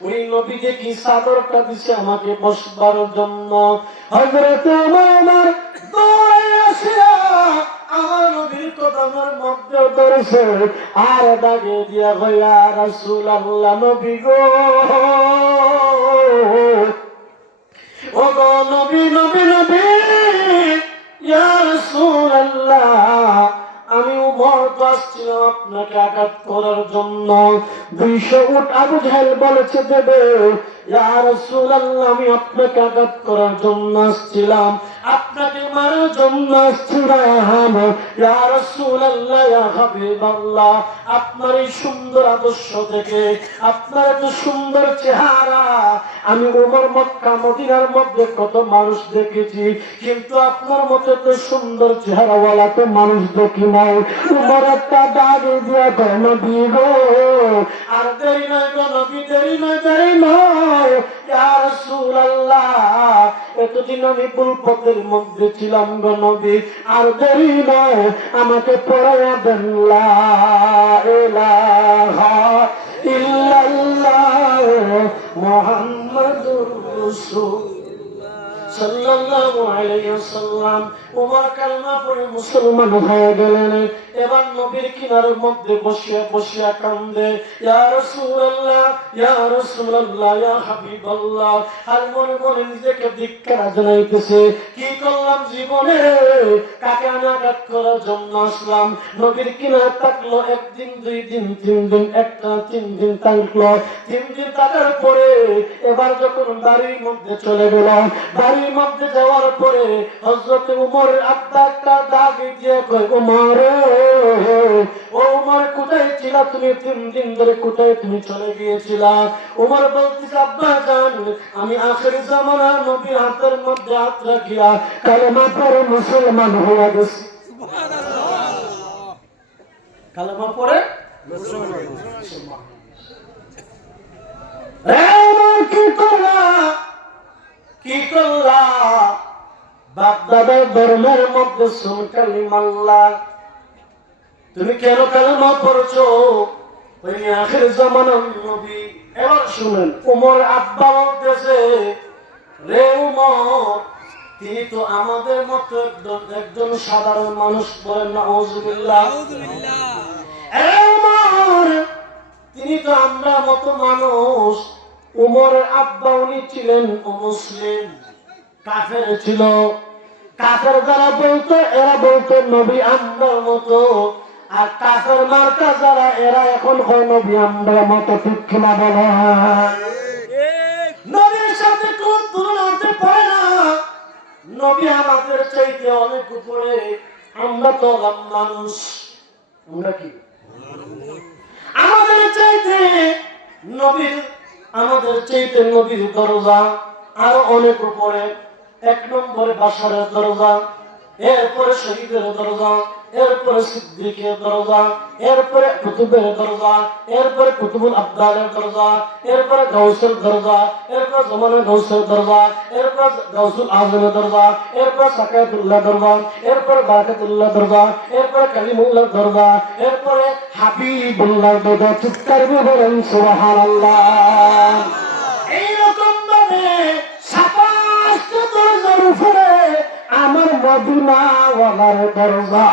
ওই নবী যে কি চাদরটা দিছে আমাকে বসবার জন্য হযরত ওমর দৌড়ে আসিয়া আমার নবীর কদমের মধ্যে ধরেছে আর দাগে দিয়া হইয়া রাসূলুল্লাহ নবী গো ও গো নবী নবী নবী ইয়া রাসূলুল্লাহ আমি ওমর তো আসছিলাম আপনাকে আঘাত করার জন্য 200 উট আবু জাহেল বলেছে দেবে ইয়া রাসূলুল্লাহ আমি আপনাকে আঘাত করার জন্য আসছিলাম আপনাকে মারার জন্য আসছিলাম ইয়া রাসূলুল্লাহ ইয়া হাবিবাল্লাহ আপনার এই সুন্দর আদর্শ থেকে আপনার এত সুন্দর চেহারা আমি ওমর মক্কা মদিনার মধ্যে কত মানুষ দেখেছি কিন্তু আপনার মতো এত সুন্দর চেহারাওয়ালা তো মানুষ দেখি নাই ওমর একটা দাগে দিয়া নবী গো আর দেরি নয় গো নবী দেরি নয় ইয়া রাসূলুল্লাহ এতদিন আমি ভুল পথের মধ্যে ছিলাম গো নবী আর দেরি নয় আমাকে পড়াইয়া দেন লা ইলাহা ইল্লাল্লাহ মুহাম্মাদুর রাসূলুল্লাহ সাল্লাল্লাহু আলাইহি ওয়াসাল্লাম ওমর কালেমা পড়ে মুসলমান হয়ে গেলেন এবার নবীর কিনারের মধ্যে বসিয়া কান্দে ইয়া রাসূলুল্লাহ ইয়া হাবিবাল্লাহ আর মনে মনে নিজেকে ধিক্কার জানাইতেছে কি করলাম জীবনে কাকে আঘাত করার জন্য আসলাম নবীর কিনারে তাকলো একদিন দুই দিন তিন দিন একটা 3 দিন তাকলো 3 দিন তাকার পরে এবার যখন বাড়ির মধ্যে চলে গেল বাড়ির মধ্যে যাওয়ার পরে হযরত ওমর একটা দাগ দিয়ে কয় ওমর ও ওমর কোথায় ছিলা তুমি 3 দিন ধরে কোথায় তুমি চলে গিয়েছিলা ওমর বলতেছে আব্বা জান আমি আখির জামানা নবীর হাতের মধ্যে হাত রাখিয়া কালেমা পড়ে মুসলমান হয়ে গেছি সুবহানাল্লাহ কালেমা পড়ে মুসলমান কি করলা বাপ দাদার ধর্মের মধ্যে শুন কালিমা তুমি কেন কালেমা পড়ছো ওই আখির জামানার নবী এবার শুনেন ওমর আব্বা বলতেছে রে ওমর তিনি তো আমাদের মতো একজন সাধারণ মানুষ বলেন নাউজুবিল্লাহ ওমর তিনি তো আমরা মতো মানুষ ওমরের আব্বা উনি ছিলেন মুসলিম কাফের ছিল কাফের যারা বলতো এরা বলতো নবী আমরার মতো আর কাফের মার্কা যারা এরা এখন হয় নবী আমরা মতো ঠিক কিনা বলে নবীর সাথে কোন তুলনা হতে পারে না। নবী আমাদের চাইতে অনেক উপরে। আমরা তো মানুষ, আমরা কি আমাদের চাইতে নবীর দরজা আরো অনেক উপরে। এক নম্বরে বাশারের দরজা, এরপরে শহীদের দরজা, এরপরে সিদ্দিকের দরজা, এরপরে কুতুবের দরজা, এরপরে কুতুবুল আবদালের দরজা, এরপরে গাউসের দরজা, এরপরে জমানের গাউসের দরজা, এরপরে গাউসুল আজমের দরজা, এরপরে সাকায়াতুল্লাহ দরজা, এরপরে বারাকাতুল্লাহ দরজা, এরপরে কালিমুল্লাহ দরজা, এরপরে হাবিবুল্লাহ দরজা। চিৎকার দিয়ে বলেন সুবহানাল্লাহ। এইরকম ভাবে 27টা দরজার উপরে আমার মদিনা ওয়ালার দরজা।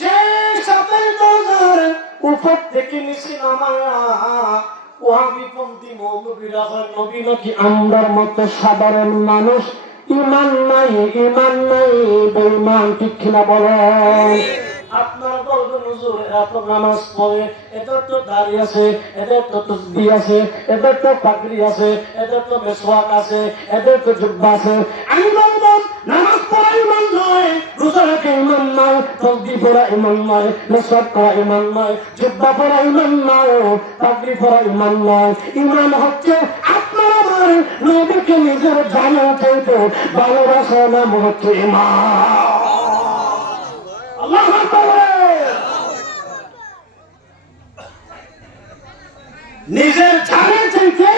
সেই 27 দরজার উপর থেকে নিচে নামায়া ওয়াহাবিপন্থী মৌলবীরা হয় নবী নাকি আমরার মতো সাধারণ মানুষ। ইমান নাই বেঈমান ঠিক কিনা বলেন। আপনার বলবেন হুজুর এত নামাজ পড়ে, এদের তো দাড়ি আছে, এদের তো তাসবিহ আছে, এদের তো পাগড়ি আছে, এদের তো মেসওয়াক আছে, এদের তো জুব্বা আছে। আমি বলবো নামাজ পড়া ইমান নয়, রোজা রাখা ইমান নয়, তাসবিহ পড়া ইমান নয়, মেসওয়াক পড়া ইমান নয়, জুব্বা পড়া ইমান নয়, পাগড়ি পড়া ইমান নয়। ইমান হচ্ছে আপনার আমার নবীকে নিজের জানা চাইতে ভালোবাসা, নাম হচ্ছে ইমান। আল্লাহু আকবার। নিজের জানা চাইতে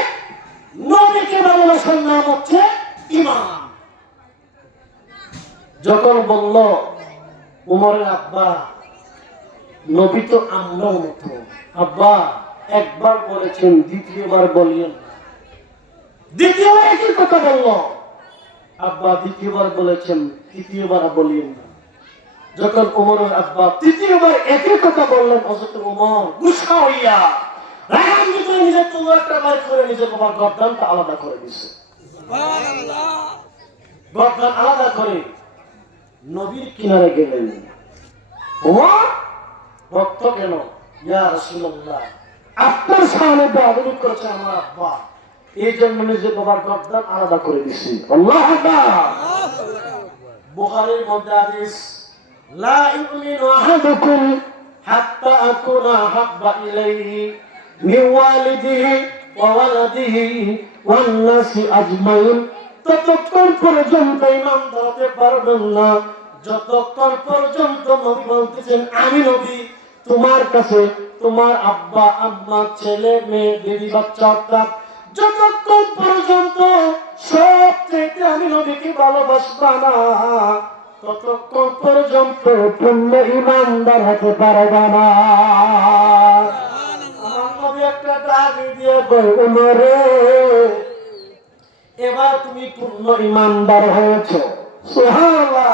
নবীকে ভালোবাসার নাম হচ্ছে ঈমান। যখন বলল উমরের আব্বা নবী তো আমরার মতো, আব্বা একবার বলেছেন দ্বিতীয়বার বললেন। দ্বিতীয়বার একই কথা বলল, আব্বা দ্বিতীয়বার বলেছেন তৃতীয়বার বললেন না। যখন উমরের আব্বা তৃতীয়বার একই কথা বললেন, হযরত উমর গুসা হইয়া রাগান্বিত নিজের তলোয়ারটা বের করে নিজের বাবার গর্দানটা আলাদা করে দিয়েছে। সুবহানাল্লাহ। গর্দান আলাদা করে নবীর কিনারে গেলেন। উমর ভক্ত কেন? ইয়া রাসূলুল্লাহ, আপনার সামনে বেয়াদবি করেছে আমার আব্বা, এই জন্য নিজের বাবার গর্দান আলাদা করে দিয়েছি। আল্লাহু আকবার। বুখারীর মধ্যে হাদিস, লা ইউমিনু আহাদুকুম হাত্তা আকুনা হাব্বা ইলাইহি মিন ওয়ালিদিহি ওয়া ওয়ালাদিহি ওয়ান নাসি আজমাইন। ততক্ষণ পর্যন্ত ঈমান ধরতে পারবেন না যতক্ষণ পর্যন্ত নবী বলতেছেন আমি নবী তোমার কাছে তোমার আব্বা আম্মা ছেলে মেয়ে বিবি বাচ্চা অর্থাৎ যতক্ষণ পর্যন্ত সব চাইতে আমি নবীকে ভালোবাসবা না ততক্ষণ পর্যন্ত পূর্ণ ঈমানদার হতে পারবে না। আমার নবী একটা ডাক দিয়ে বলে, উমরে এবার তুমি পূর্ণ ঈমানদার হয়েছো। সুবহানাল্লাহ।